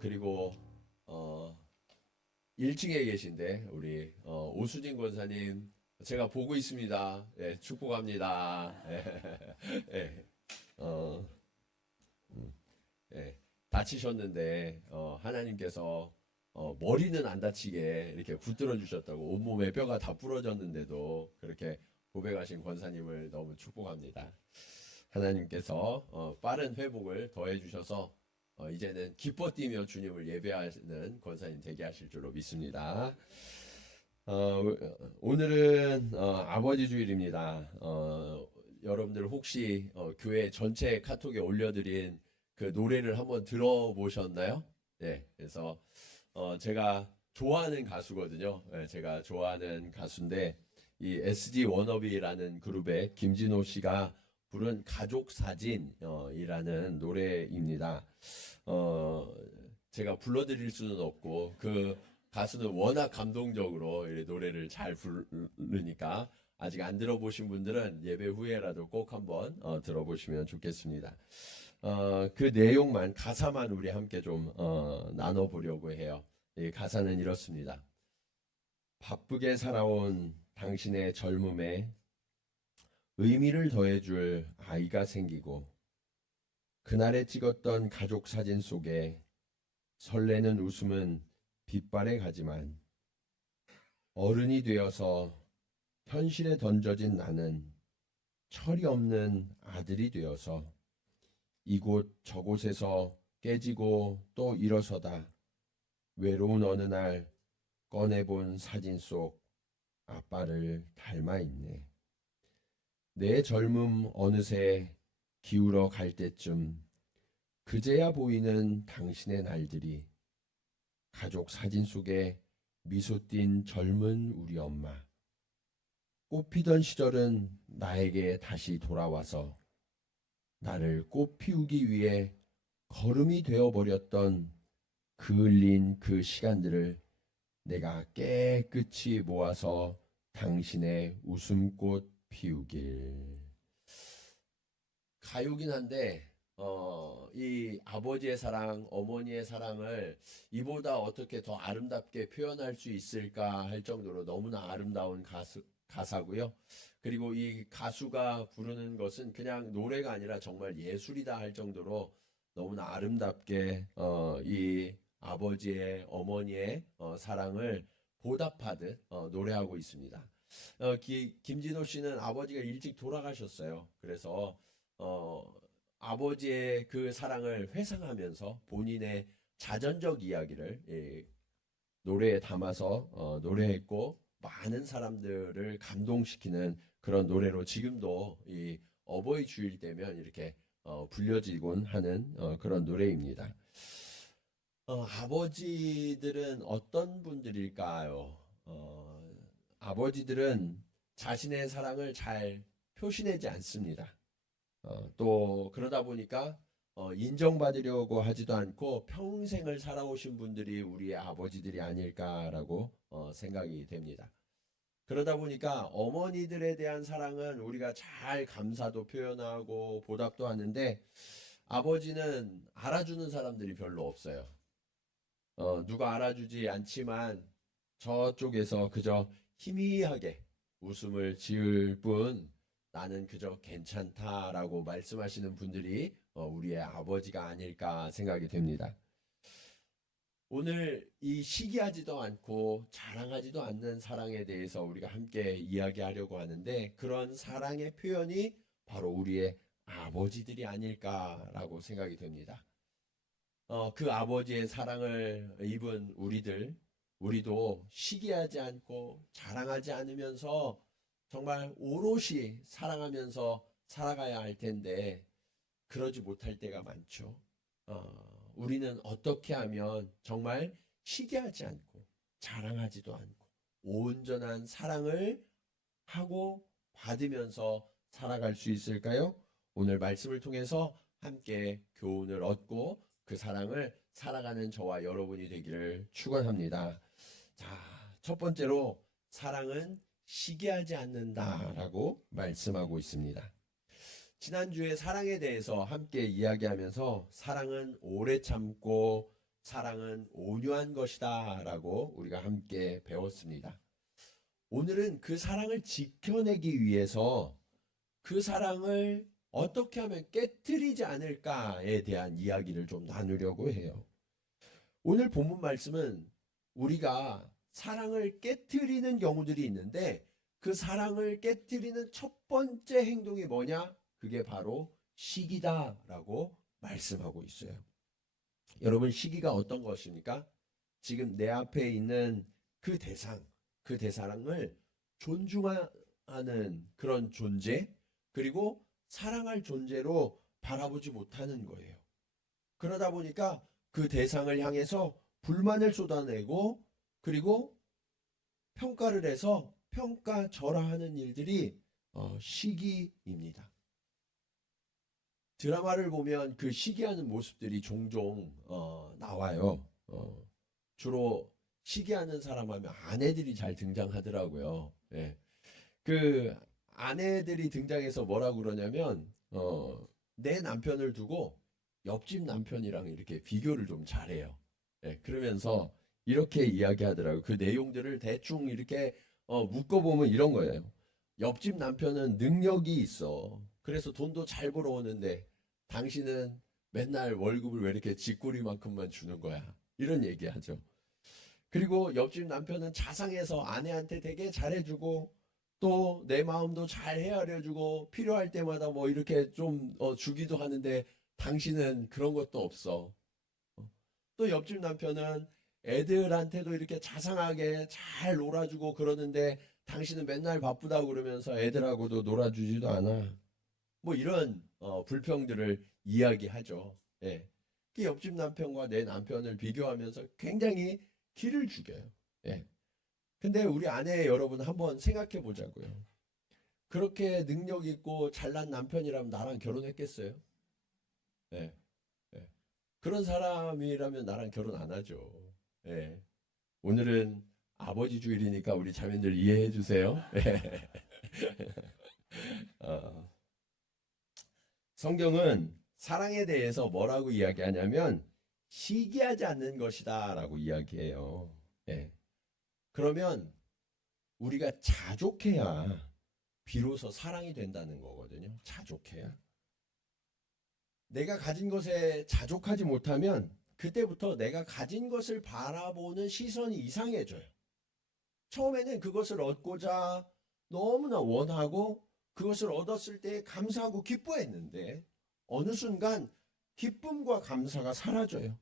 그리고 어, 1층에 계신데 우리 오수진 권사님 제가 보고 있습니다. 예, 축복합니다. 예, 예, 어, 예, 다치셨는데 하나님께서 머리는 안 다치게 이렇게 붙들어 주셨다고 온몸에 뼈가 다 부러졌는데도 그렇게 고백하신 권사님을 너무 축복합니다. 하나님께서 빠른 회복을 더해 주셔서 이제는 기뻐 뛰며 주님을 예배하는 권사님 되게 하실 줄로 믿습니다. 어, 오늘은 아버지 주일입니다. 여러분들 혹시 교회 전체 카톡에 올려드린 그 노래를 한번 들어보셨나요? 네, 그래서 제가 좋아하는 가수거든요. 네, 제가 좋아하는 가수인데 이 SG 워너비라는 그룹의 김진호 씨가 부른 가족 사진이라는 노래입니다. 어, 제가 불러드릴 수는 없고 그 가수는 워낙 감동적으로 이 노래를 잘 부르니까 아직 안 들어보신 분들은 예배 후에라도 꼭 한번 들어보시면 좋겠습니다. 그 내용만 가사만 우리 함께 좀 나눠보려고 해요. 이 가사는 이렇습니다. 바쁘게 살아온 당신의 젊음에 의미를 더해줄 아이가 생기고 그날에 찍었던 가족 사진 속에 설레는 웃음은 빛발에 가지만 어른이 되어서 현실에 던져진 나는 철이 없는 아들이 되어서 이곳 저곳에서 깨지고 또 일어서다 외로운 어느 날 꺼내본 사진 속 아빠를 닮아 있네. 내 젊음 어느새 기울어 갈 때쯤 그제야 보이는 당신의 날들이 가족 사진 속에 미소 띈 젊은 우리 엄마. 꽃피던 시절은 나에게 다시 돌아와서 나를 꽃 피우기 위해 걸음이 되어버렸던 그을린 그 시간들을 내가 깨끗이 모아서 당신의 웃음꽃 피우길. 가요긴 한데 이 아버지의 사랑, 어머니의 사랑을 이보다 어떻게 더 아름답게 표현할 수 있을까 할 정도로 너무나 아름다운 가사고요. 그리고 이 가수가 부르는 것은 그냥 노래가 아니라 정말 예술이다 할 정도로 너무나 아름답게 이 아버지의 어머니의 사랑을 보답하듯 노래하고 있습니다. 김진호 씨는 아버지가 일찍 돌아가셨어요. 그래서 어, 아버지의 그 사랑을 회상하면서 본인의 자전적 이야기를 노래에 담아서 노래했고 많은 사람들을 감동시키는 그런 노래로 지금도 이 어버이 주일 되면 이렇게 불려지곤 하는 그런 노래입니다. 아버지들은 어떤 분들일까요? 아버지들은 자신의 사랑을 잘 표시내지 않습니다. 또 그러다 보니까 인정받으려고 하지도 않고 평생을 살아오신 분들이 우리의 아버지들이 아닐까라고 생각이 됩니다. 그러다 보니까 어머니들에 대한 사랑은 우리가 잘 감사도 표현하고 보답도 하는데 아버지는 알아주는 사람들이 별로 없어요. 누가 알아주지 않지만 저쪽에서 그저 희미하게 웃음을 지을 뿐 나는 그저 괜찮다라고 말씀하시는 분들이 우리의 아버지가 아닐까 생각이 됩니다. 오늘 이 시기하지도 않고 자랑하지도 않는 사랑에 대해서 우리가 함께 이야기하려고 하는데 그런 사랑의 표현이 바로 우리의 아버지들이 아닐까라고 생각이 됩니다. 그 아버지의 사랑을 입은 우리도 시기하지 않고 자랑하지 않으면서 정말 오롯이 사랑하면서 살아가야 할 텐데 그러지 못할 때가 많죠. 우리는 어떻게 하면 정말 시기하지 않고 자랑하지도 않고 온전한 사랑을 하고 받으면서 살아갈 수 있을까요? 오늘 말씀을 통해서 함께 교훈을 얻고 그 사랑을 살아가는 저와 여러분이 되기를 축원합니다. 자, 첫 번째로 사랑은 시기하지 않는다라고 말씀하고 있습니다. 지난주에 사랑에 대해서 함께 이야기하면서 사랑은 오래 참고 사랑은 온유한 것이다 라고 우리가 함께 배웠습니다. 오늘은 그 사랑을 지켜내기 위해서 그 사랑을 어떻게 하면 깨트리지 않을까에 대한 이야기를 좀 나누려고 해요. 오늘 본문 말씀은 우리가 사랑을 깨트리는 경우들이 있는데 그 사랑을 깨트리는 첫 번째 행동이 뭐냐? 그게 바로 시기다라고 말씀하고 있어요. 여러분, 시기가 어떤 것입니까? 지금 내 앞에 있는 그 대상, 그 대상을 존중하는 그런 존재, 그리고 사랑할 존재로 바라보지 못하는 거예요. 그러다 보니까 그 대상을 향해서 불만을 쏟아내고 그리고 평가를 해서 평가절하하는 일들이 시기입니다. 드라마를 보면 그 시기하는 모습들이 종종 나와요. 주로 시기하는 사람 하면 아내들이 잘 등장하더라고요. 예. 그 아내들이 등장해서 뭐라고 그러냐면 내 남편을 두고 옆집 남편이랑 이렇게 비교를 좀 잘해요. 예. 그러면서 이렇게 이야기하더라고요. 그 내용들을 대충 이렇게 묶어보면 이런 거예요. 옆집 남편은 능력이 있어. 그래서 돈도 잘 벌어오는데 당신은 맨날 월급을 왜 이렇게 쥐꼬리만큼만 주는 거야. 이런 얘기하죠. 그리고 옆집 남편은 자상해서 아내한테 되게 잘해주고 또 내 마음도 잘 헤아려주고 필요할 때마다 뭐 이렇게 좀 주기도 하는데 당신은 그런 것도 없어. 또 옆집 남편은 애들한테도 이렇게 자상하게 잘 놀아주고 그러는데 당신은 맨날 바쁘다고 그러면서 애들하고도 놀아주지도 않아. 뭐 이런 불평들을 이야기하죠. 예. 그 옆집 남편과 내 남편을 비교하면서 굉장히 기를 죽여요. 예. 근데 우리 아내 여러분 한번 생각해 보자고요. 그렇게 능력 있고 잘난 남편이라면 나랑 결혼했겠어요? 예. 예. 그런 사람이라면 나랑 결혼 안 하죠. 예. 오늘은 아버지 주일이니까 우리 자매들 이해해 주세요. 예. 어, 성경은 사랑에 대해서 뭐라고 이야기하냐면 시기하지 않는 것이다라고 이야기해요. 예. 그러면 우리가 자족해야 비로소 사랑이 된다는 거거든요. 자족해야. 내가 가진 것에 자족하지 못하면 그때부터 내가 가진 것을 바라보는 시선이 이상해져요. 처음에는 그것을 얻고자 너무나 원하고 그것을 얻었을 때 감사하고 기뻐했는데 어느 순간 기쁨과 감사가 사라져요.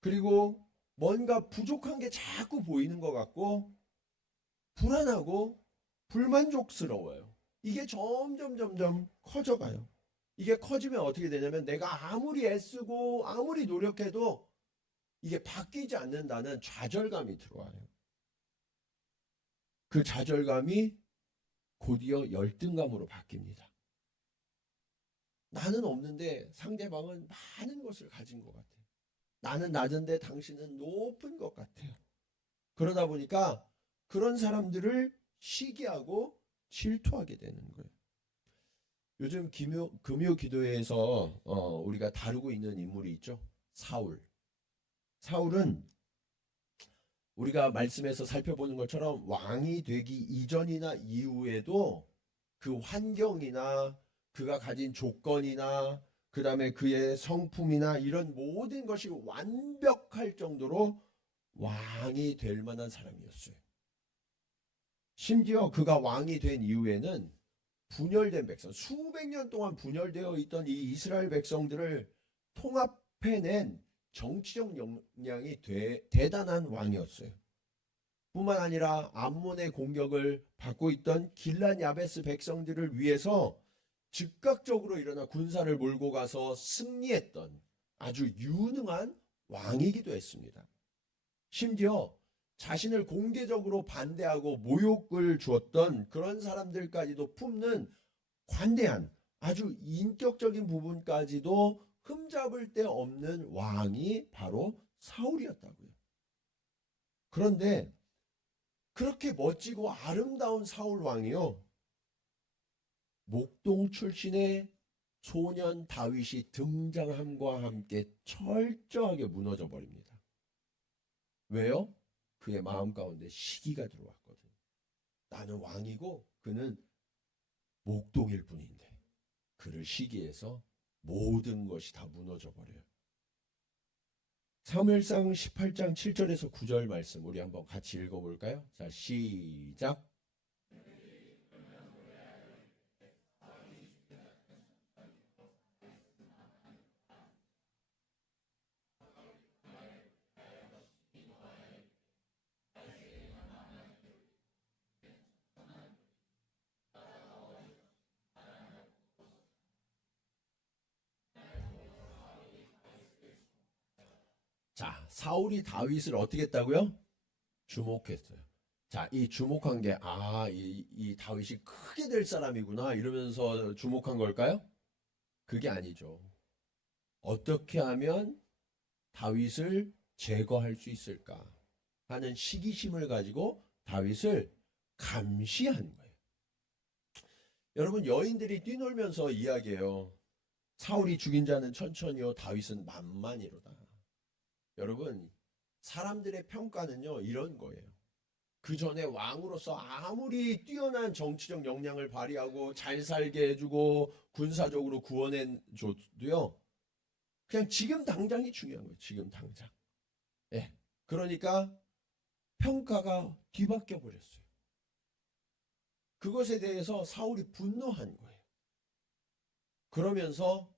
그리고 뭔가 부족한 게 자꾸 보이는 것 같고 불안하고 불만족스러워요. 이게 점점 커져가요. 이게 커지면 어떻게 되냐면 내가 아무리 애쓰고 아무리 노력해도 이게 바뀌지 않는다는 좌절감이 들어와요. 그 좌절감이 곧이어 열등감으로 바뀝니다. 나는 없는데 상대방은 많은 것을 가진 것 같아요. 나는 낮은데 당신은 높은 것 같아요. 그러다 보니까 그런 사람들을 시기하고 질투하게 되는 거예요. 요즘 금요 기도회에서 우리가 다루고 있는 인물이 있죠. 사울. 사울은 우리가 말씀에서 살펴보는 것처럼 왕이 되기 이전이나 이후에도 그 환경이나 그가 가진 조건이나 그 다음에 그의 성품이나 이런 모든 것이 완벽할 정도로 왕이 될 만한 사람이었어요. 심지어 그가 왕이 된 이후에는 분열된 백성, 수백 년 동안 분열되어 있던 이 이스라엘 백성들을 통합해낸 정치적 역량이 대단한 왕이었어요. 뿐만 아니라 암몬의 공격을 받고 있던 길란 야베스 백성들을 위해서 즉각적으로 일어나 군사를 몰고 가서 승리했던 아주 유능한 왕이기도 했습니다. 심지어 자신을 공개적으로 반대하고 모욕을 주었던 그런 사람들까지도 품는 관대한 아주 인격적인 부분까지도 흠잡을 데 없는 왕이 바로 사울이었다고요. 그런데 그렇게 멋지고 아름다운 사울 왕이요, 목동 출신의 소년 다윗이 등장함과 함께 철저하게 무너져 버립니다. 왜요? 그의 마음 가운데 시기가 들어왔거든요. 나는 왕이고 그는 목동일 뿐인데 그를 시기해서 모든 것이 다 무너져 버려요. 사무엘상 18장 7절에서 9절 말씀 우리 한번 같이 읽어볼까요? 자, 시작. 자, 사울이 다윗을 어떻게 했다고요? 주목했어요. 자, 이 주목한 게, 이 다윗이 크게 될 사람이구나, 이러면서 주목한 걸까요? 그게 아니죠. 어떻게 하면 다윗을 제거할 수 있을까 하는 시기심을 가지고 다윗을 감시한 거예요. 여러분, 여인들이 뛰놀면서 이야기해요. 사울이 죽인 자는 천천히요, 다윗은 만만이로다. 여러분, 사람들의 평가는요, 이런 거예요. 그 전에 왕으로서 아무리 뛰어난 정치적 역량을 발휘하고 잘 살게 해주고 군사적으로 구원해줘도요, 그냥 지금 당장이 중요한 거예요. 지금 당장. 예. 그러니까 평가가 뒤바뀌어 버렸어요. 그것에 대해서 사울이 분노한 거예요. 그러면서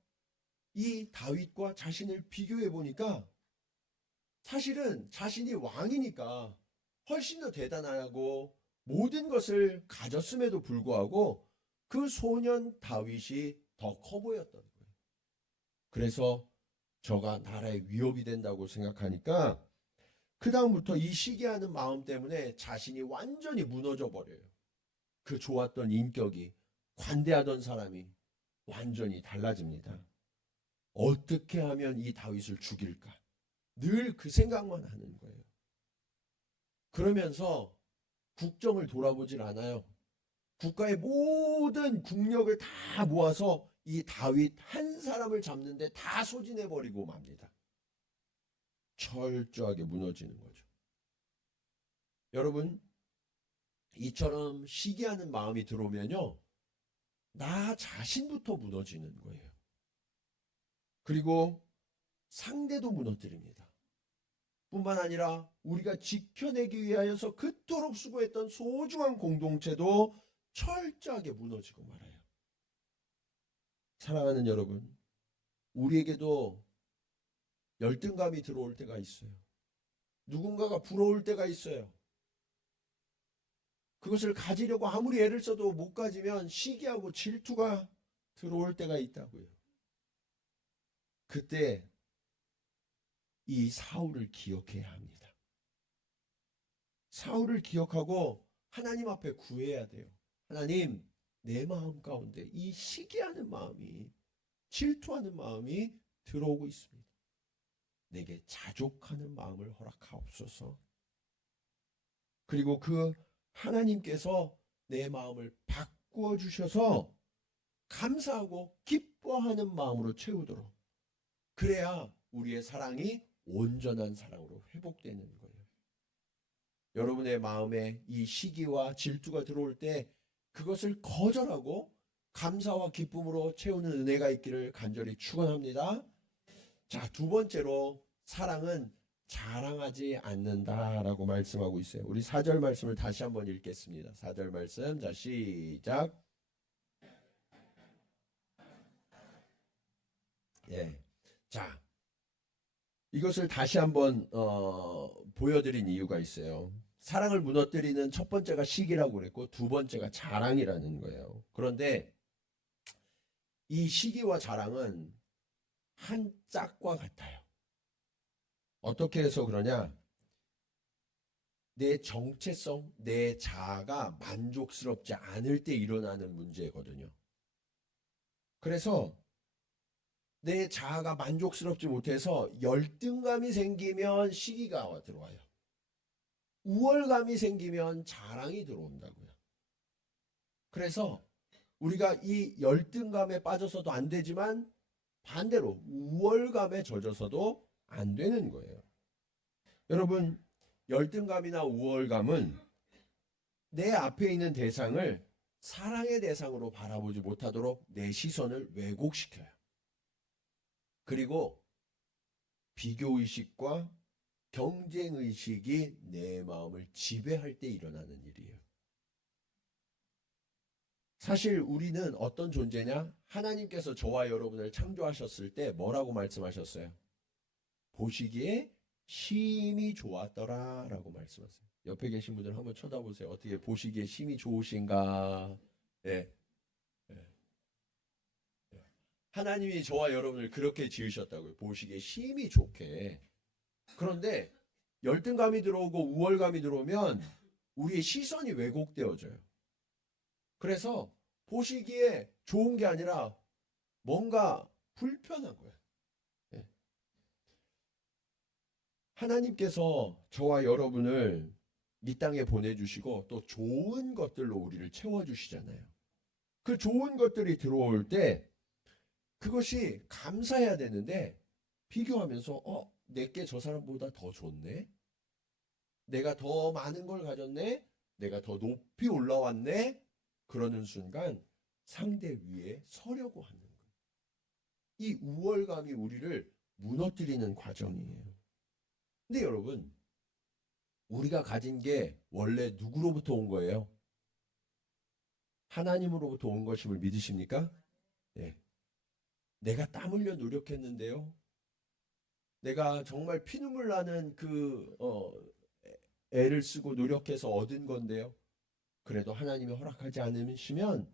이 다윗과 자신을 비교해 보니까 사실은 자신이 왕이니까 훨씬 더 대단하고 모든 것을 가졌음에도 불구하고 그 소년 다윗이 더 커 보였던 거예요. 그래서 저가 나라의 위협이 된다고 생각하니까 그 다음부터 이 시기하는 마음 때문에 자신이 완전히 무너져 버려요. 그 좋았던 인격이, 관대하던 사람이 완전히 달라집니다. 어떻게 하면 이 다윗을 죽일까? 늘 그 생각만 하는 거예요. 그러면서 국정을 돌아보질 않아요. 국가의 모든 국력을 다 모아서 이 다윗 한 사람을 잡는데 다 소진해버리고 맙니다. 철저하게 무너지는 거죠. 여러분, 이처럼 시기하는 마음이 들어오면요, 나 자신부터 무너지는 거예요. 그리고 상대도 무너뜨립니다. 뿐만 아니라 우리가 지켜내기 위하여서 그토록 수고했던 소중한 공동체도 철저하게 무너지고 말아요. 사랑하는 여러분, 우리에게도 열등감이 들어올 때가 있어요. 누군가가 부러울 때가 있어요. 그것을 가지려고 아무리 애를 써도 못 가지면 시기하고 질투가 들어올 때가 있다고요. 그때 이 사울을 기억해야 합니다. 사울을 기억하고 하나님 앞에 구해야 돼요. 하나님, 내 마음 가운데 이 시기하는 마음이, 질투하는 마음이 들어오고 있습니다. 내게 자족하는 마음을 허락하옵소서. 그리고 그 하나님께서 내 마음을 바꾸어 주셔서 감사하고 기뻐하는 마음으로 채우도록, 그래야 우리의 사랑이 온전한 사랑으로 회복되는 거예요. 여러분의 마음에 이 시기와 질투가 들어올 때 그것을 거절하고 감사와 기쁨으로 채우는 은혜가 있기를 간절히 축원합니다. 자, 두 번째로 사랑은 자랑하지 않는다라고 말씀하고 있어요. 우리 4절 말씀을 다시 한번 읽겠습니다. 4절 말씀. 자, 시작. 예. 자, 이것을 다시 한번 보여드린 이유가 있어요. 사랑을 무너뜨리는 첫 번째가 시기라고 그랬고 두 번째가 자랑이라는 거예요. 그런데 이 시기와 자랑은 한 짝과 같아요. 어떻게 해서 그러냐? 내 정체성, 내 자아가 만족스럽지 않을 때 일어나는 문제거든요. 그래서 내 자아가 만족스럽지 못해서 열등감이 생기면 시기가 들어와요. 우월감이 생기면 자랑이 들어온다고요. 그래서 우리가 이 열등감에 빠져서도 안 되지만 반대로 우월감에 젖어서도 안 되는 거예요. 여러분, 열등감이나 우월감은 내 앞에 있는 대상을 사랑의 대상으로 바라보지 못하도록 내 시선을 왜곡시켜요. 그리고 비교의식과 경쟁의식이 내 마음을 지배할 때 일어나는 일이에요. 사실 우리는 어떤 존재냐? 하나님께서 저와 여러분을 창조하셨을 때 뭐라고 말씀하셨어요? 보시기에 심히 좋았더라 라고 말씀하세요. 옆에 계신 분들 한번 쳐다보세요. 어떻게 보시기에 심히 좋으신가? 예. 예. 하나님이 저와 여러분을 그렇게 지으셨다고요. 보시기에 심히 좋게. 그런데 열등감이 들어오고 우월감이 들어오면 우리의 시선이 왜곡되어져요. 그래서 보시기에 좋은 게 아니라 뭔가 불편한 거예요. 예. 하나님께서 저와 여러분을 이 땅에 보내주시고 또 좋은 것들로 우리를 채워주시잖아요. 그 좋은 것들이 들어올 때 그것이 감사해야 되는데 비교하면서 내게 저 사람보다 더 좋네? 내가 더 많은 걸 가졌네? 내가 더 높이 올라왔네? 그러는 순간 상대 위에 서려고 하는 거예요. 이 우월감이 우리를 무너뜨리는 과정이에요. 근데 여러분, 우리가 가진 게 원래 누구로부터 온 거예요? 하나님으로부터 온 것임을 믿으십니까? 예. 내가 땀 흘려 노력했는데요. 내가 정말 피눈물 나는 애를 쓰고 노력해서 얻은 건데요. 그래도 하나님이 허락하지 않으시면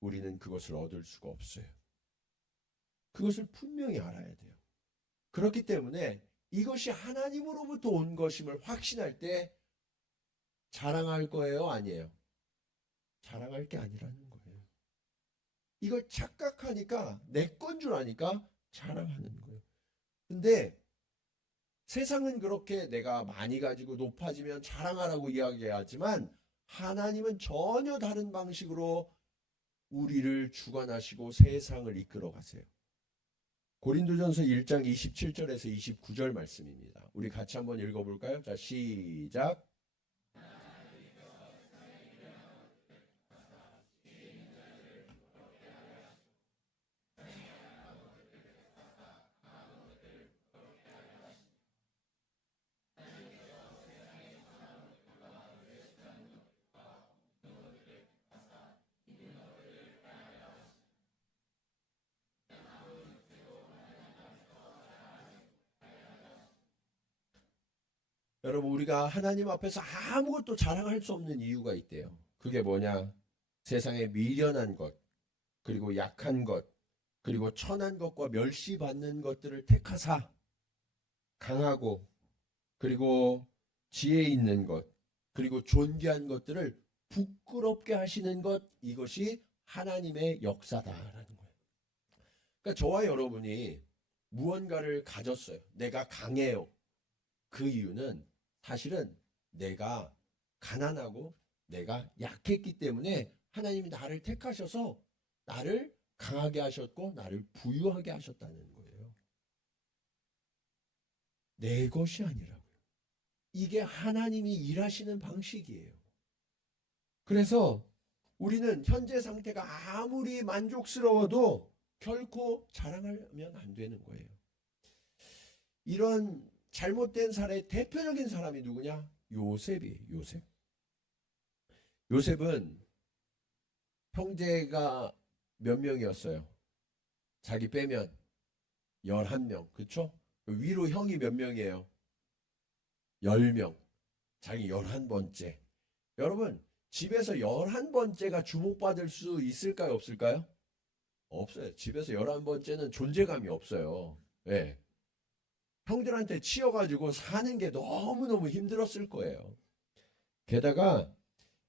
우리는 그것을 얻을 수가 없어요. 그것을 분명히 알아야 돼요. 그렇기 때문에 이것이 하나님으로부터 온 것임을 확신할 때 자랑할 거예요? 아니에요? 자랑할 게 아니라는 거예요. 이걸 착각하니까 내 건 줄 아니까 자랑하는 거예요. 근데 세상은 그렇게 내가 많이 가지고 높아지면 자랑하라고 이야기하지만 하나님은 전혀 다른 방식으로 우리를 주관하시고 세상을 이끌어 가세요. 고린도전서 1장 27절에서 29절 말씀입니다. 우리 같이 한번 읽어볼까요? 자, 시작. 여러분, 우리가 하나님 앞에서 아무것도 자랑할 수 없는 이유가 있대요. 그게 뭐냐? 세상에 미련한 것, 그리고 약한 것, 그리고 천한 것과 멸시받는 것들을 택하사 강하고, 그리고 지혜 있는 것, 그리고 존귀한 것들을 부끄럽게 하시는 것, 이것이 하나님의 역사다라는 거예요. 그러니까 저와 여러분이 무언가를 가졌어요. 내가 강해요. 그 이유는 사실은 내가 가난하고 내가 약했기 때문에 하나님이 나를 택하셔서 나를 강하게 하셨고 나를 부유하게 하셨다는 거예요. 내 것이 아니라고요. 이게 하나님이 일하시는 방식이에요. 그래서 우리는 현재 상태가 아무리 만족스러워도 결코 자랑하면 안 되는 거예요. 이런 잘못된 사례의 대표적인 사람이 누구냐? 요셉이에요. 요셉. 요셉은 형제가 몇 명이었어요? 자기 빼면 11명. 그쵸? 위로 형이 몇 명이에요? 10명. 자기 11번째. 여러분, 집에서 11번째가 주목받을 수 있을까요? 없을까요? 없어요. 집에서 11번째는 존재감이 없어요. 네. 형들한테 치여가지고 사는 게 너무너무 힘들었을 거예요. 게다가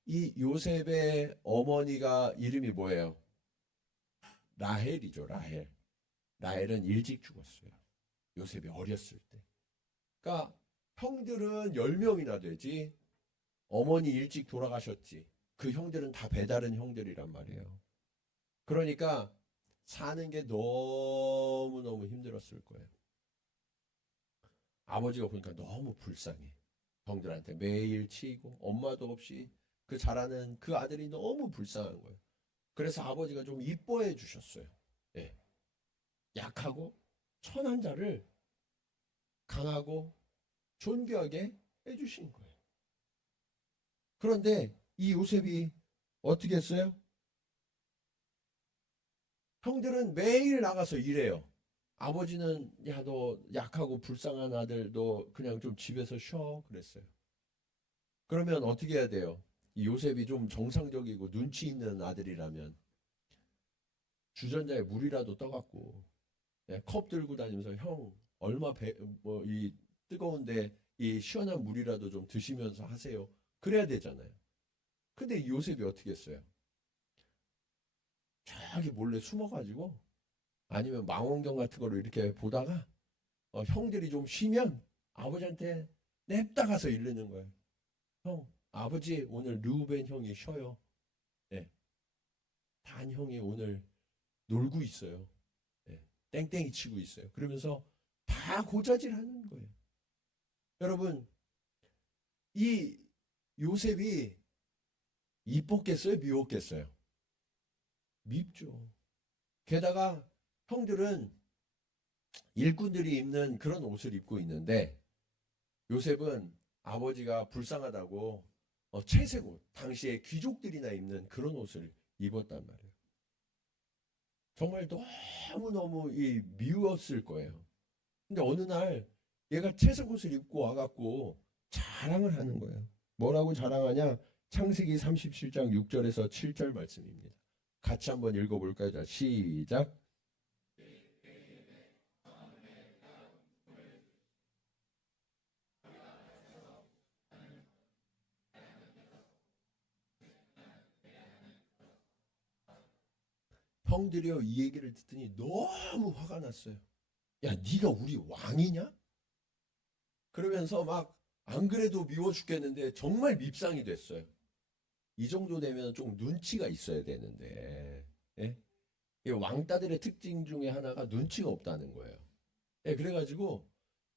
이 요셉의 어머니가 이름이 뭐예요? 라헬이죠. 라헬. 라헬은 일찍 죽었어요. 요셉이 어렸을 때. 그러니까 형들은 10명이나 되지 어머니 일찍 돌아가셨지. 그 형들은 다 배다른 형들이란 말이에요. 그러니까 사는 게 너무너무 힘들었을 거예요. 아버지가 보니까 너무 불쌍해. 형들한테 매일 치이고 엄마도 없이 그 자라는 그 아들이 너무 불쌍한 거예요. 그래서 아버지가 좀 이뻐해 주셨어요. 예. 약하고 천한 자를 강하고 존귀하게 해주신 거예요. 그런데 이 요셉이 어떻게 했어요? 형들은 매일 나가서 일해요. 아버지는 야, 너 약하고 불쌍한 아들 너 그냥 좀 집에서 쉬어 그랬어요. 그러면 어떻게 해야 돼요? 이 요셉이 좀 정상적이고 눈치 있는 아들이라면 주전자에 물이라도 떠갖고 예, 컵 들고 다니면서 형 얼마 뭐 이 뜨거운데 이 시원한 물이라도 좀 드시면서 하세요. 그래야 되잖아요. 근데 이 요셉이 어떻게 했어요? 저기 몰래 숨어가지고 아니면 망원경 같은 거를 이렇게 보다가 형들이 좀 쉬면 아버지한테 냅다 가서 이르는 거예요. 형, 아버지 오늘 르우벤 형이 쉬어요. 예, 단 형이 오늘 놀고 있어요. 예, 땡땡이 치고 있어요. 그러면서 다 고자질 하는 거예요. 여러분, 이 요셉이 이뻤겠어요? 미웠겠어요? 밉죠. 게다가 형들은 일꾼들이 입는 그런 옷을 입고 있는데 요셉은 아버지가 불쌍하다고 채색 옷, 당시에 귀족들이나 입는 그런 옷을 입었단 말이에요. 정말 너무너무 미웠을 거예요. 근데 어느 날 얘가 채색 옷을 입고 와갖고 자랑을 하는 거예요. 뭐라고 자랑하냐? 창세기 37장 6절에서 7절 말씀입니다. 같이 한번 읽어볼까요? 자, 시작. 형들이요 이 얘기를 듣더니 너무 화가 났어요. 야, 네가 우리 왕이냐? 그러면서 막 안 그래도 미워 죽겠는데 정말 밉상이 됐어요. 이 정도 되면 좀 눈치가 있어야 되는데, 예? 이 왕따들의 특징 중에 하나가 눈치가 없다는 거예요. 예, 그래가지고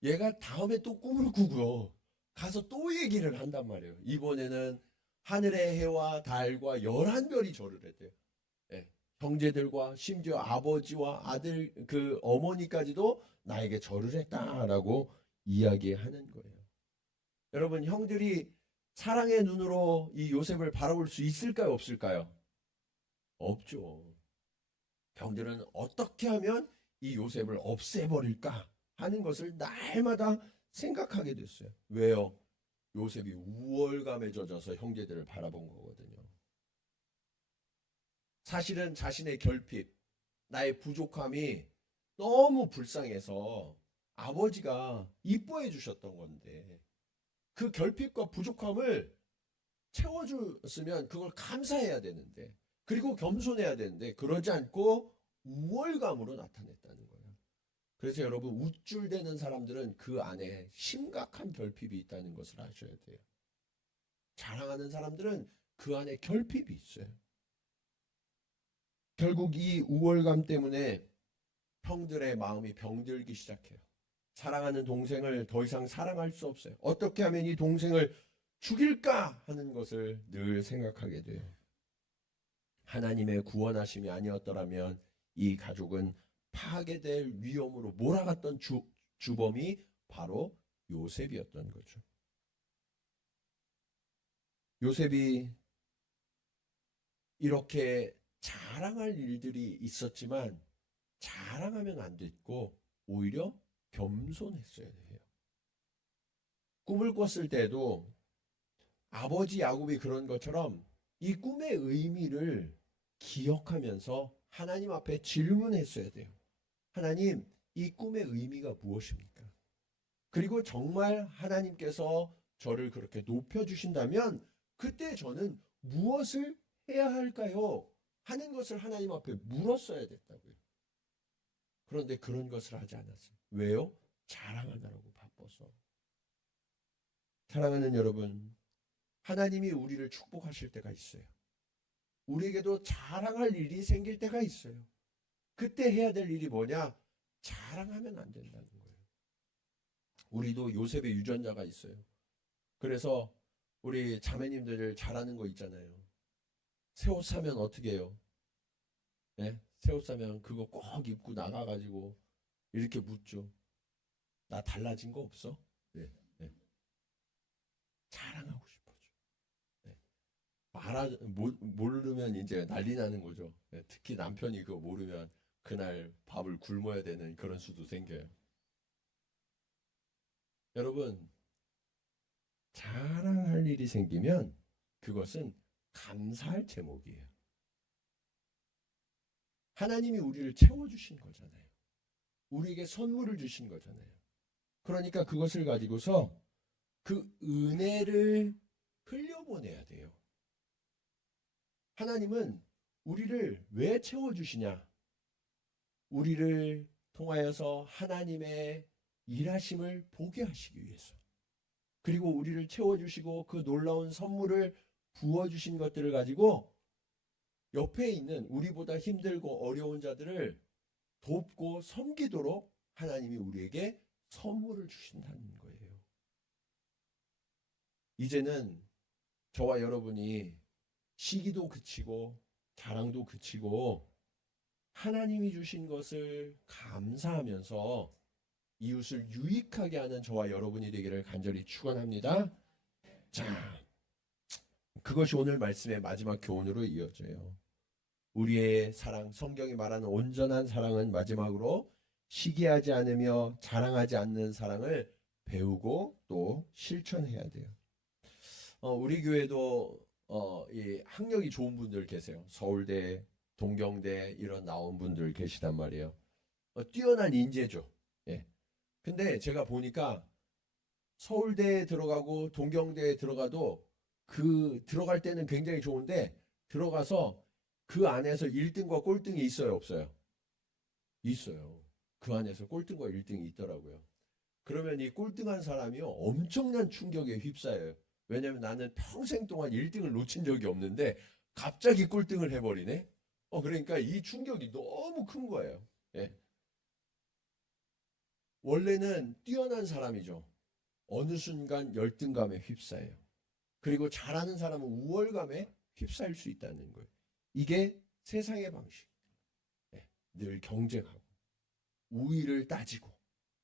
얘가 다음에 또 꿈을 꾸고요. 가서 또 얘기를 한단 말이에요. 이번에는 하늘의 해와 달과 11별이 절을 했대요. 예, 형제들과 심지어 아버지와 아들 그 어머니까지도 나에게 절을 했다라고 이야기하는 거예요. 여러분 형들이 사랑의 눈으로 이 요셉을 바라볼 수 있을까요, 없을까요? 없죠. 형들은 어떻게 하면 이 요셉을 없애버릴까 하는 것을 날마다 생각하게 됐어요. 왜요? 요셉이 우월감에 젖어서 형제들을 바라본 거거든요. 사실은 자신의 결핍, 나의 부족함이 너무 불쌍해서 아버지가 이뻐해 주셨던 건데 그 결핍과 부족함을 채워줬으면 그걸 감사해야 되는데 그리고 겸손해야 되는데 그러지 않고 우월감으로 나타냈다는 거예요. 그래서 여러분 우쭐대는 사람들은 그 안에 심각한 결핍이 있다는 것을 아셔야 돼요. 자랑하는 사람들은 그 안에 결핍이 있어요. 결국 이 우월감 때문에 형들의 마음이 병들기 시작해요. 사랑하는 동생을 더 이상 사랑할 수 없어요. 어떻게 하면 이 동생을 죽일까 하는 것을 늘 생각하게 돼요. 하나님의 구원하심이 아니었더라면 이 가족은 파괴될 위험으로 몰아갔던 주범이 바로 요셉이었던 거죠. 요셉이 이렇게 자랑할 일들이 있었지만 자랑하면 안 됐고 오히려 겸손했어야 해요. 꿈을 꿨을 때도 아버지 야곱이 그런 것처럼 이 꿈의 의미를 기억하면서 하나님 앞에 질문했어야 돼요. 하나님, 이 꿈의 의미가 무엇입니까? 그리고 정말 하나님께서 저를 그렇게 높여주신다면 그때 저는 무엇을 해야 할까요? 하는 것을 하나님 앞에 물었어야 됐다고요. 그런데 그런 것을 하지 않았어요. 왜요? 자랑하느라고 바빠서. 사랑하는 여러분, 하나님이 우리를 축복하실 때가 있어요. 우리에게도 자랑할 일이 생길 때가 있어요. 그때 해야 될 일이 뭐냐? 자랑하면 안 된다는 거예요. 우리도 요셉의 유전자가 있어요. 그래서 우리 자매님들 잘하는 거 있잖아요. 새 옷 사면 어떻게 해요? 네? 새 옷 사면 그거 꼭 입고 나가가지고 이렇게 묻죠. 나 달라진 거 없어? 네, 네. 자랑하고 싶어져. 네. 모르면 이제 난리 나는 거죠. 네. 특히 남편이 그거 모르면 그날 밥을 굶어야 되는 그런 수도 생겨요. 여러분, 자랑할 일이 생기면 그것은 감사할 제목이에요. 하나님이 우리를 채워주신 거잖아요. 우리에게 선물을 주신 거잖아요. 그러니까 그것을 가지고서 그 은혜를 흘려보내야 돼요. 하나님은 우리를 왜 채워주시냐? 우리를 통하여서 하나님의 일하심을 보게 하시기 위해서. 그리고 우리를 채워주시고 그 놀라운 선물을 부어주신 것들을 가지고 옆에 있는 우리보다 힘들고 어려운 자들을 돕고 섬기도록 하나님이 우리에게 선물을 주신다는 거예요. 이제는 저와 여러분이 시기도 그치고 자랑도 그치고 하나님이 주신 것을 감사하면서 이웃을 유익하게 하는 저와 여러분이 되기를 간절히 축원합니다. 자, 그것이 오늘 말씀의 마지막 교훈으로 이어져요. 우리의 사랑, 성경이 말하는 온전한 사랑은 마지막으로 시기하지 않으며 자랑하지 않는 사랑을 배우고 또 실천해야 돼요. 우리 교회도 이 학력이 좋은 분들 계세요. 서울대, 동경대 이런 나온 분들 계시단 말이에요. 뛰어난 인재죠. 예. 근데 제가 보니까 서울대에 들어가고 동경대에 들어가도 그 들어갈 때는 굉장히 좋은데 들어가서 그 안에서 1등과 꼴등이 있어요, 없어요? 있어요. 그 안에서 꼴등과 1등이 있더라고요. 그러면 이 꼴등한 사람이요 엄청난 충격에 휩싸여요. 왜냐면 나는 평생 동안 1등을 놓친 적이 없는데 갑자기 꼴등을 해버리네. 그러니까 이 충격이 너무 큰 거예요. 예. 원래는 뛰어난 사람이죠. 어느 순간 열등감에 휩싸여요. 그리고 잘하는 사람은 우월감에 휩싸일 수 있다는 거예요. 이게 세상의 방식. 예. 늘 경쟁하고 우위를 따지고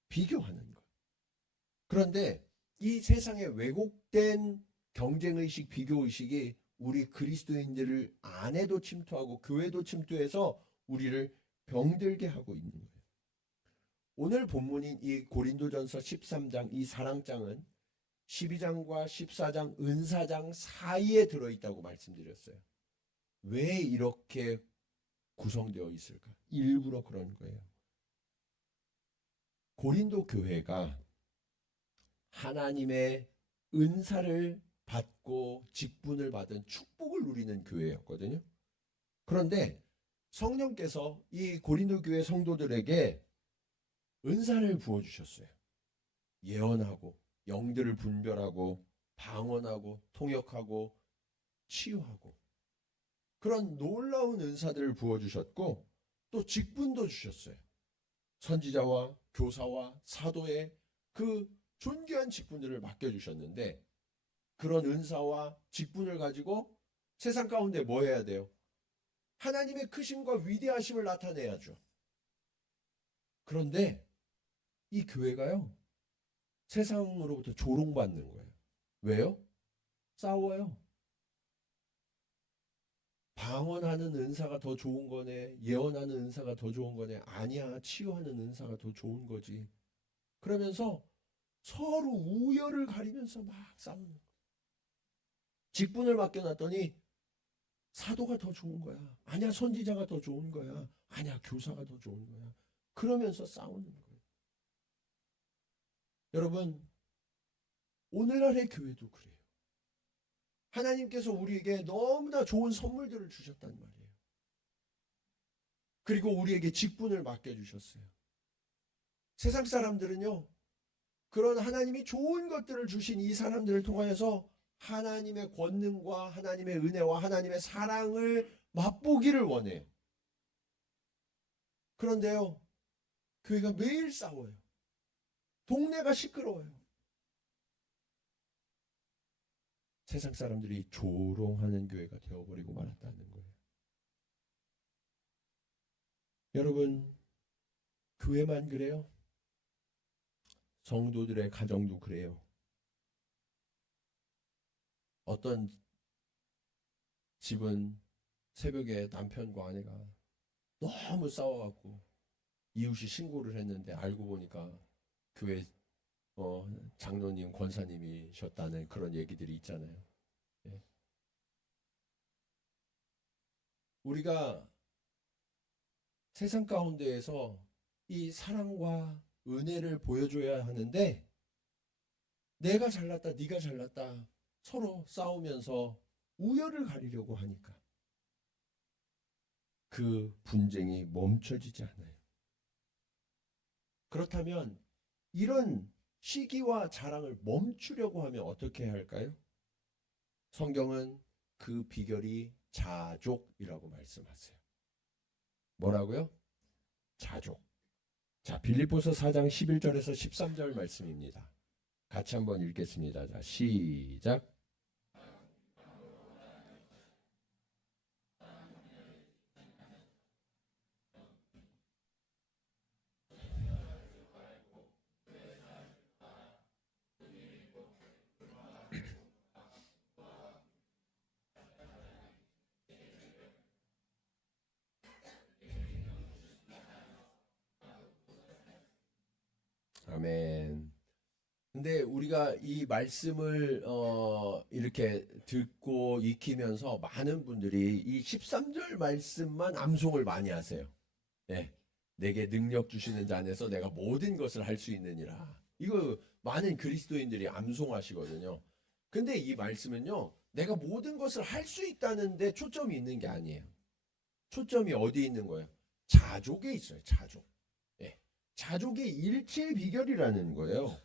비교하는 거예요. 그런데 이 세상의 왜곡된 경쟁의식, 비교의식이 우리 그리스도인들을 안에도 침투하고 교회도 침투해서 우리를 병들게 하고 있는 거예요. 오늘 본문인 이 고린도전서 13장 이 사랑장은 12장과 14장 은사장 사이에 들어있다고 말씀드렸어요. 왜 이렇게 구성되어 있을까? 일부러 그런 거예요. 고린도 교회가 하나님의 은사를 받고 직분을 받은 축복을 누리는 교회였거든요. 그런데 성령께서 이 고린도 교회 성도들에게 은사를 부어주셨어요. 예언하고 영들을 분별하고 방언하고 통역하고 치유하고 그런 놀라운 은사들을 부어주셨고 또 직분도 주셨어요. 선지자와 교사와 사도의 그 존귀한 직분들을 맡겨주셨는데 그런 은사와 직분을 가지고 세상 가운데 뭐 해야 돼요? 하나님의 크심과 위대하심을 나타내야죠. 그런데 이 교회가요 세상으로부터 조롱받는 거예요. 왜요? 싸워요. 방언하는 은사가 더 좋은 거네. 예언하는 은사가 더 좋은 거네. 아니야. 치유하는 은사가 더 좋은 거지. 그러면서 서로 우열을 가리면서 막 싸우는 거예요. 직분을 맡겨놨더니 사도가 더 좋은 거야. 아니야. 선지자가 더 좋은 거야. 아니야. 교사가 더 좋은 거야. 그러면서 싸우는 거예요. 여러분 오늘날의 교회도 그래요. 하나님께서 우리에게 너무나 좋은 선물들을 주셨단 말이에요. 그리고 우리에게 직분을 맡겨주셨어요. 세상 사람들은요. 그런 하나님이 좋은 것들을 주신 이 사람들을 통하여서 하나님의 권능과 하나님의 은혜와 하나님의 사랑을 맛보기를 원해요. 그런데요, 교회가 매일 싸워요. 동네가 시끄러워요. 세상 사람들이 조롱하는 교회가 되어버리고 말았다는 거예요. 여러분, 교회만 그래요? 성도들의 가정도 그래요. 어떤 집은 새벽에 남편과 아내가 너무 싸워갖고 이웃이 신고를 했는데 알고 보니까 교회 장로님, 권사님이셨다는 그런 얘기들이 있잖아요. 예. 우리가 세상 가운데에서 이 사랑과 은혜를 보여줘야 하는데 내가 잘났다, 네가 잘났다 서로 싸우면서 우열을 가리려고 하니까 그 분쟁이 멈춰지지 않아요. 그렇다면 이런 시기와 자랑을 멈추려고 하면 어떻게 해야 할까요? 성경은 그 비결이 자족이라고 말씀하세요. 뭐라고요? 자족. 자, 빌립보서 4장 11절에서 13절 말씀입니다. 같이 한번 읽겠습니다. 자, 시작. 아멘. 근데 우리가 이 말씀을 이렇게 듣고 익히면서 많은 분들이 이 13절 말씀만 암송을 많이 하세요. 예. 내게 능력 주시는 자 안에서 내가 모든 것을 할 수 있느니라. 이거 많은 그리스도인들이 암송하시거든요. 근데 이 말씀은요, 내가 모든 것을 할 수 있다는데 초점이 있는 게 아니에요. 초점이 어디 있는 거예요? 자족에 있어요. 자족. 예. 자족의 일체 비결이라는 거예요.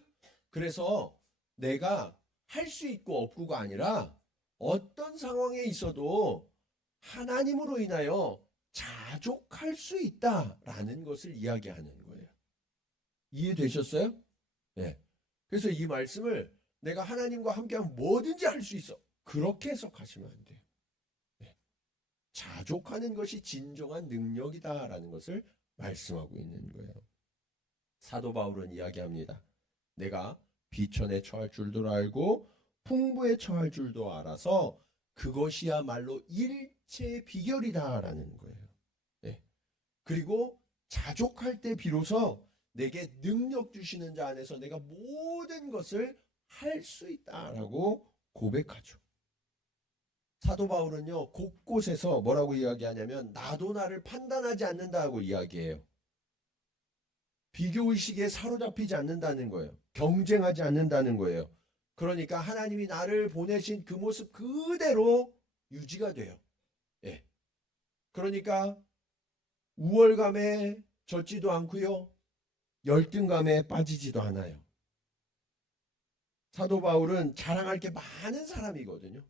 그래서 내가 할 수 있고 없고가 아니라 어떤 상황에 있어도 하나님으로 인하여 자족할 수 있다라는 것을 이야기하는 거예요. 이해되셨어요? 네. 그래서 이 말씀을 내가 하나님과 함께하면 뭐든지 할 수 있어. 그렇게 해석하시면 안 돼요. 네. 자족하는 것이 진정한 능력이다라는 것을 말씀하고 있는 거예요. 사도 바울은 이야기합니다. 내가 비천에 처할 줄도 알고 풍부에 처할 줄도 알아서 그것이야말로 일체의 비결이다라는 거예요. 네. 그리고 자족할 때 비로소 내게 능력 주시는 자 안에서 내가 모든 것을 할 수 있다라고 고백하죠. 사도 바울은요, 곳곳에서 뭐라고 이야기하냐면 나도 나를 판단하지 않는다고 이야기해요. 비교의식에 사로잡히지 않는다는 거예요. 경쟁하지 않는다는 거예요. 그러니까 하나님이 나를 보내신 그 모습 그대로 유지가 돼요. 예. 그러니까 우월감에 젖지도 않고요. 열등감에 빠지지도 않아요. 사도 바울은 자랑할 게 많은 사람이거든요.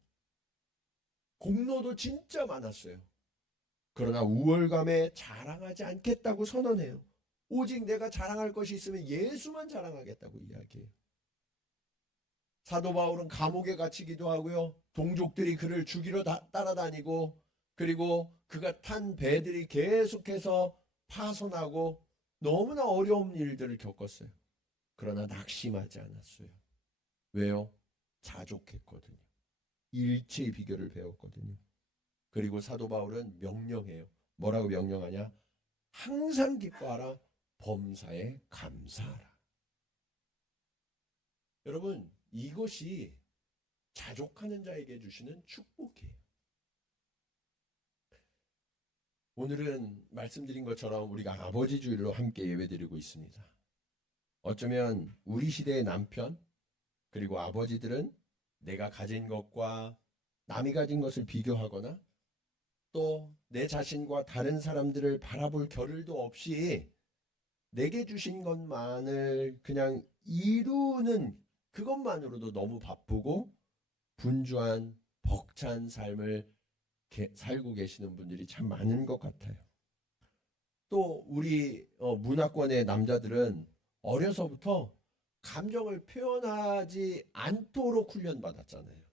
공로도 진짜 많았어요. 그러나 우월감에 자랑하지 않겠다고 선언해요. 오직 내가 자랑할 것이 있으면 예수만 자랑하겠다고 이야기해요. 사도 바울은 감옥에 갇히기도 하고요. 동족들이 그를 죽이러 따라다니고, 그리고 그가 탄 배들이 계속해서 파손하고 너무나 어려운 일들을 겪었어요. 그러나 낙심하지 않았어요. 왜요? 자족했거든요. 일체의 비결을 배웠거든요. 그리고 사도 바울은 명령해요. 뭐라고 명령하냐? 항상 기뻐하라, 범사에 감사하라. 여러분, 이것이 자족하는 자에게 주시는 축복이에요. 오늘은 말씀드린 것처럼 우리가 아버지 주일로 함께 예배드리고 있습니다. 어쩌면 우리 시대의 남편 그리고 아버지들은 내가 가진 것과 남이 가진 것을 비교하거나 또 내 자신과 다른 사람들을 바라볼 겨를도 없이 내게 주신 것만을 그냥 이루는 그것만으로도 너무 바쁘고 분주한 벅찬 삶을 살고 계시는 분들이 참 많은 것 같아요. 또 우리 문화권의 남자들은 어려서부터 감정을 표현하지 않도록 훈련받았잖아요.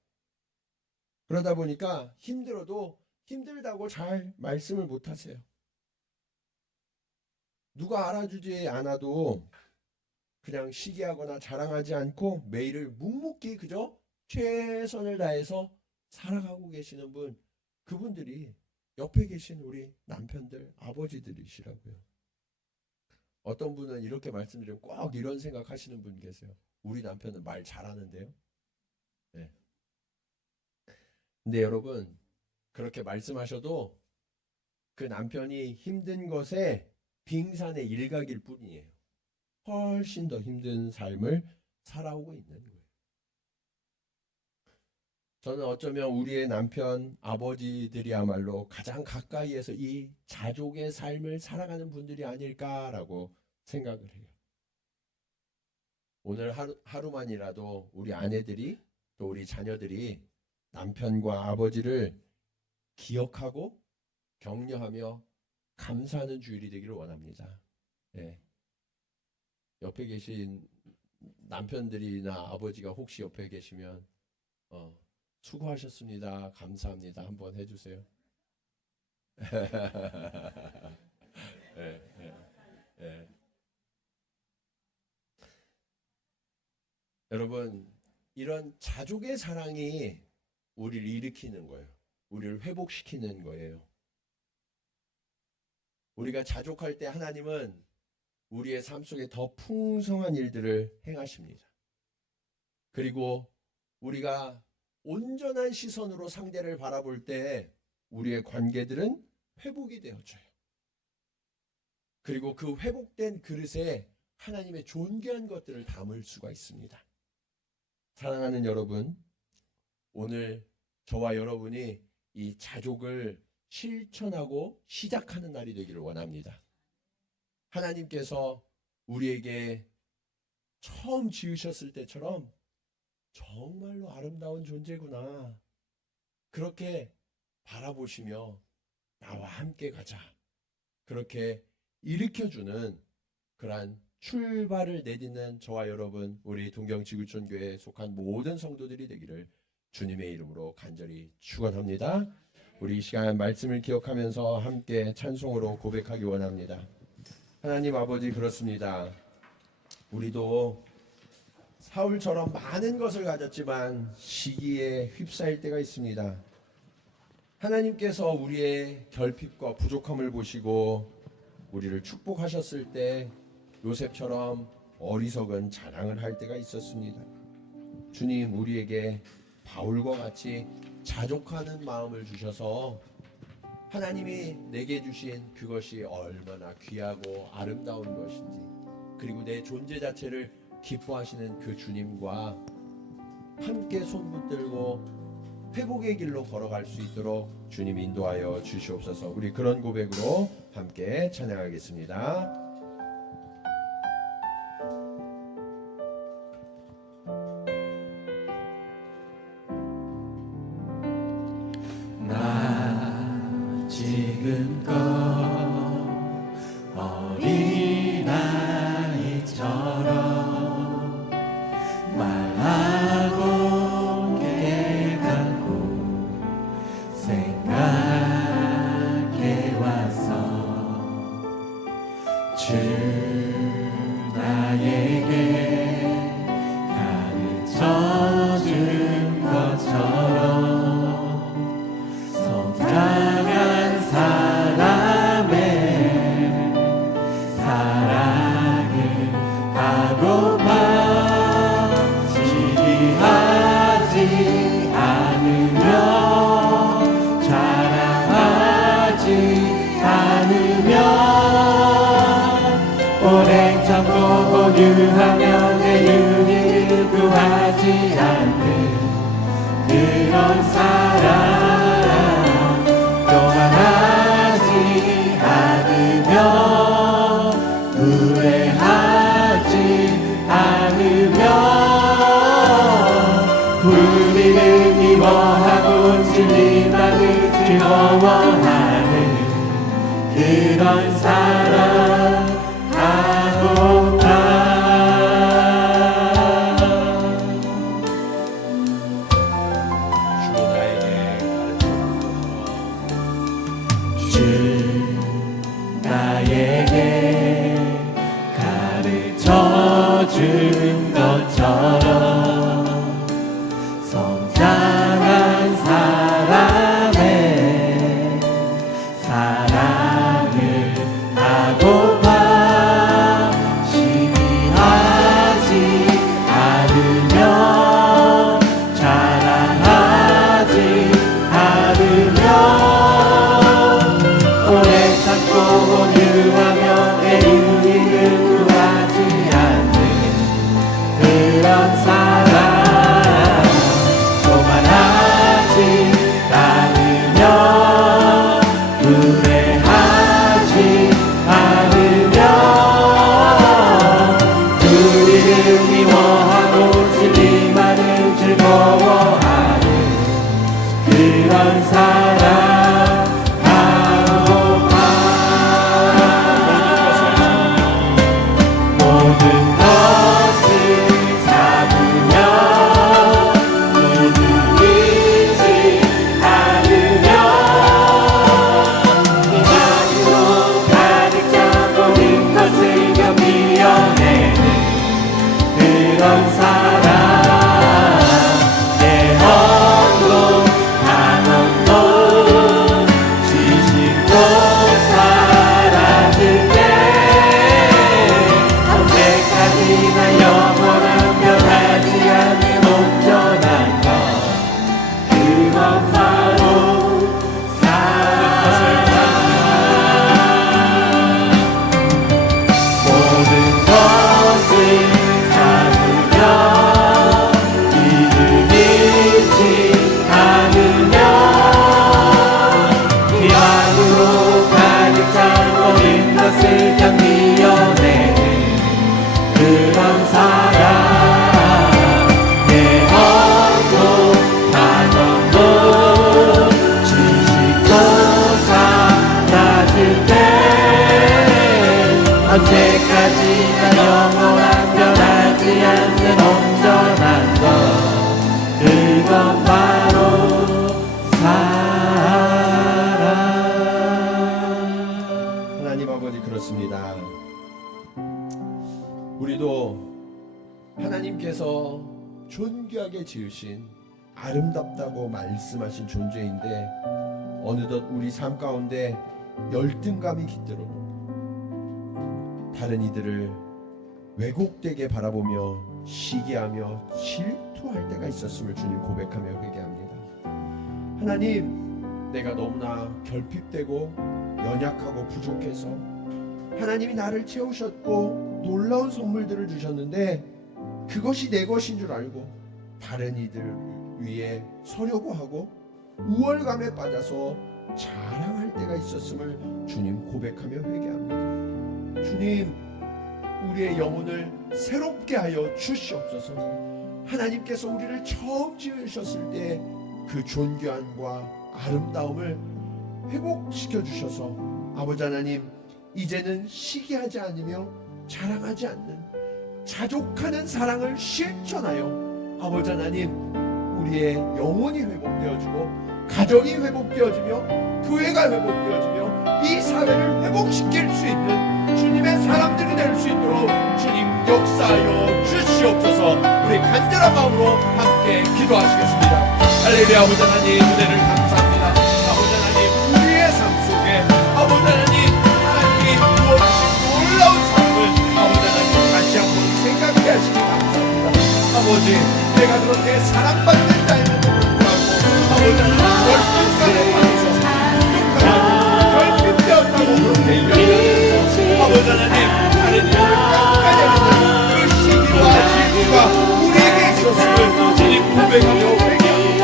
그러다 보니까 힘들어도 힘들다고 잘 말씀을 못하세요. 누가 알아주지 않아도 그냥 시기하거나 자랑하지 않고 매일을 묵묵히 그저 최선을 다해서 살아가고 계시는 분, 그분들이 옆에 계신 우리 남편들, 아버지들이시라고요. 어떤 분은 이렇게 말씀드리면 꼭 이런 생각하시는 분 계세요. 우리 남편은 말 잘하는데요. 네. 근데 여러분, 그렇게 말씀하셔도 그 남편이 힘든 것에 빙산의 일각일 뿐이에요. 훨씬 더 힘든 삶을 살아오고 있는 거예요. 저는 어쩌면 우리의 남편, 아버지들이야말로 가장 가까이에서 이 자족의 삶을 살아가는 분들이 아닐까라고 생각을 해요. 오늘 하루만이라도 우리 아내들이 또 우리 자녀들이 남편과 아버지를 기억하고 격려하며 감사하는 주일이 되기를 원합니다. 네. 옆에 계신 남편들이나 아버지가 혹시 옆에 계시면 수고하셨습니다. 감사합니다. 한번 해주세요. 네, 네, 네. 여러분, 이런 자족의 사랑이 우리를 일으키는 거예요. 우리를 회복시키는 거예요. 우리가 자족할 때 하나님은 우리의 삶 속에 더 풍성한 일들을 행하십니다. 그리고 우리가 온전한 시선으로 상대를 바라볼 때 우리의 관계들은 회복이 되어져요. 그리고 그 회복된 그릇에 하나님의 존귀한 것들을 담을 수가 있습니다. 사랑하는 여러분, 오늘 저와 여러분이 이 자족을 실천하고 시작하는 날이 되기를 원합니다. 하나님께서 우리에게 처음 지으셨을 때처럼 정말로 아름다운 존재구나, 그렇게 바라보시며 나와 함께 가자, 그렇게 일으켜주는 그러한 출발을 내딛는 저와 여러분, 우리 동경지구촌교회에 속한 모든 성도들이 되기를 주님의 이름으로 간절히 축원합니다. 우리 이 시간 말씀을 기억하면서 함께 찬송으로 고백하기 원합니다. 하나님 아버지, 그렇습니다. 우리도 사울처럼 많은 것을 가졌지만 시기에 휩싸일 때가 있습니다. 하나님께서 우리의 결핍과 부족함을 보시고 우리를 축복하셨을 때 요셉처럼 어리석은 자랑을 할 때가 있었습니다. 주님, 우리에게 바울과 같이 자족하는 마음을 주셔서 하나님이 내게 주신 그것이 얼마나 귀하고 아름다운 것인지, 그리고 내 존재 자체를 기뻐하시는 그 주님과 함께 손붙들고 회복의 길로 걸어갈 수 있도록 주님 인도하여 주시옵소서. 우리 그런 고백으로 함께 찬양하겠습니다. 지금껏 어린아이처럼 말하고 깨닫고 생각해와서 즐거워하는 그런 사랑하고파. 주로 나에게 주 나에게 가르쳐 준 것처럼 성장한 사람의 사랑을 하고파. 시기하지 않으며 자랑하지 않으며 오래 참고 온유하며 내 유익을 구하지 않는 그런 사랑, 교만하지 않으며 무례하지 않으며 그 이름 미워하고 진리만을 즐거워하는 그런 사랑 모든 것을 잡으며 모두 잊지 않으며 희망으로 가득 찬 모든 것을 견디어내는 그런 사랑. 내 언도 단언도 지식도 사라질 때 언제까지나 영원한 변하지 않는 온전한 것, 그건 바로 사랑. 모든 것을 잡으며 이를 잃지 않으며 희망으로 가득 찬 모든 것을 견디어내는 그런 사랑. 내 언도 단언도 지식도 사라질 때 언제까지나 영원한 변하지 않는 온전한 것, 그건 바로 사랑. 하나님 아버지 그렇습니다. 우리도 하나님께서 존귀하게 지으신 아름답다고 말씀하신 존재인데 어느덧 우리 삶 가운데 열등감이 깃들어 다른 이들을 왜곡되게 바라보며 시기하며 질투할 때가 있었음을 주님 고백하며 회개합니다. 하나님, 내가 너무나 결핍되고 연약하고 부족해서 하나님이 나를 채우셨고 놀라운 선물들을 주셨는데 그것이 내 것인 줄 알고 다른 이들 위에 서려고 하고 우월감에 빠져서 자랑할 때가 있었음을 주님 고백하며 회개합니다. 주님, 우리의 영혼을 새롭게 하여 주시옵소서. 하나님께서 우리를 처음 지으셨을 때 그 존귀함과 아름다움을 회복시켜 주셔서 아버지 하나님, 이제는 시기하지 않으며 자랑하지 않는 자족하는 사랑을 실천하여 아버지 하나님, 우리의 영혼이 회복되어지고 가정이 회복되어지며 교회가 회복되어지며 이 사회를 회복시킬 수 있는 주님의 사람들이 될 수 있도록 주님 역사하여 주시옵소서. 우리 간절한 마음으로 함께 기도하시겠습니다. 할렐루야. 아버지 하나님, 은혜를 감사합니다. 아버지 하나님, 우리의 삶 속에 아버지 하나님, 하나님이 부어주신 놀라운 삶을 아버지 하나님 다시 한번 생각해 하시기 감사합니다. 아버지, 내가 그렇게 사랑받는 자임에도 불구하고 아버지 하나님 결핍감에 빠져서 결핍되었다고 그렇게 이야기하면서 아버지 하나님, 다른 이들을 깎아내리는 그 시기와 질투가 우리에게 있었음을 주님 고백하며 회개합니다.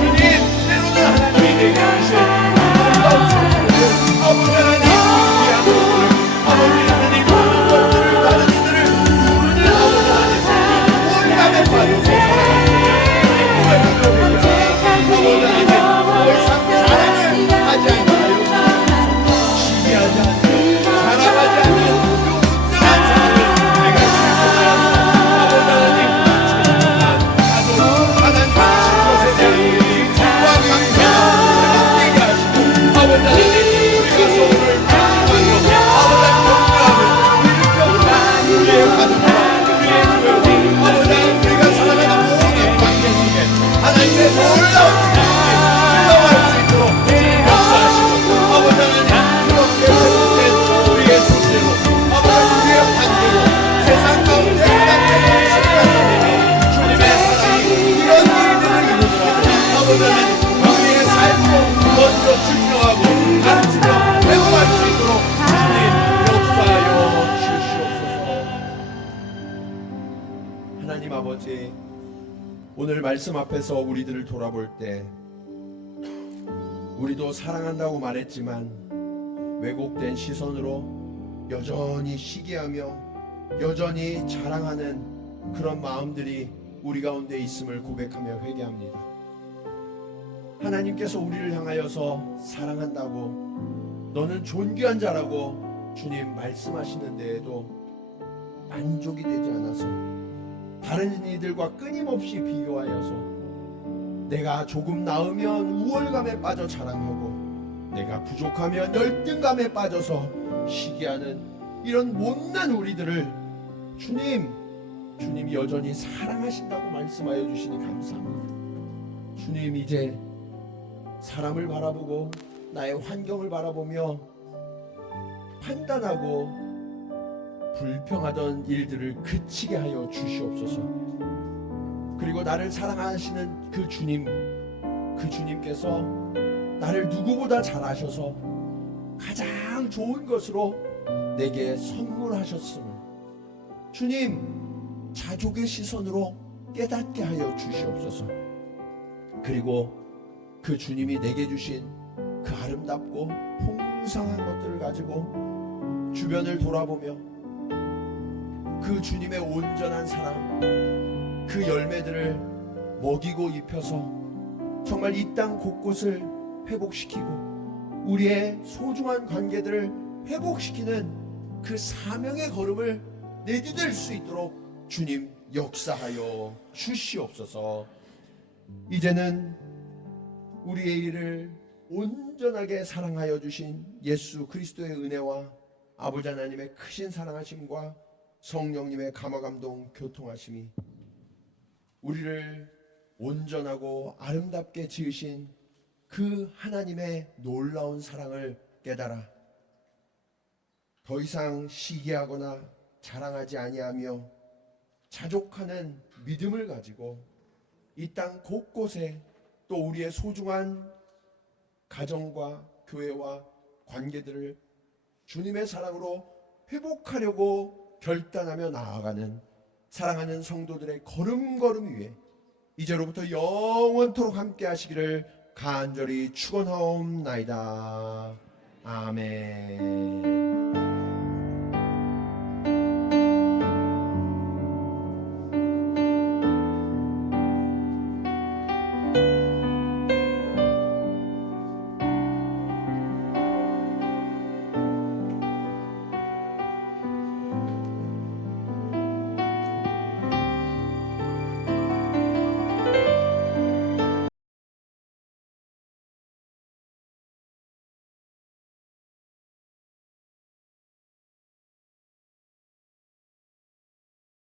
주님, 때로는 하나님이 내게 주신 놀라운 선물을 아버지 하나님, 귀한 것들을 아버지 하나님 모든 것들을 다른 이들을 부르는 아버지 하나님 우월감에 빠져서 살아가는 주님 고백하며 회개합니다. 아버지 하나님, 더 이상 자랑을 하나님 아버지, 오늘 말씀 앞에서 우리들을 돌아볼 때 우리도 사랑한다고 말했지만 왜곡된 시선으로 여전히 시기하며 여전히 자랑하는 그런 마음들이 우리 가운데 있음을 고백하며 회개합니다. 하나님께서 우리를 향하여서 사랑한다고, 너는 존귀한 자라고 주님 말씀하시는데에도 만족이 되지 않아서 다른 이들과 끊임없이 비교하여서 내가 조금 나으면 우월감에 빠져 자랑하고 내가 부족하면 열등감에 빠져서 시기하는 이런 못난 우리들을 주님이 여전히 사랑하신다고 말씀하여 주시니 감사합니다. 주님, 이제 사람을 바라보고 나의 환경을 바라보며 판단하고 불평하던 일들을 그치게 하여 주시옵소서. 그리고 나를 사랑하시는 그 주님께서 나를 누구보다 잘 아셔서 가장 좋은 것으로 내게 선물하셨음을 주님 자족의 시선으로 깨닫게 하여 주시옵소서. 그리고 그 주님이 내게 주신 그 아름답고 풍성한 것들을 가지고 주변을 돌아보며 그 주님의 온전한 사랑, 그 열매들을 먹이고 입혀서 정말 이 땅 곳곳을 회복시키고 우리의 소중한 관계들을 회복시키는 그 사명의 걸음을 내디딜 수 있도록 주님 역사하여 주시옵소서. 이제는 우리의 일을 온전하게 사랑하여 주신 예수 그리스도의 은혜와 아버지 하나님의 크신 사랑하심과 성령님의 감화감동 교통하심이 우리를 온전하고 아름답게 지으신 그 하나님의 놀라운 사랑을 깨달아 더 이상 시기하거나 자랑하지 아니하며 자족하는 믿음을 가지고 이 땅 곳곳에 또 우리의 소중한 가정과 교회와 관계들을 주님의 사랑으로 회복하려고 결단하며 나아가는 사랑하는 성도들의 걸음걸음 위에 이제로부터 영원토록 함께 하시기를 간절히 축원하옵나이다. 아멘.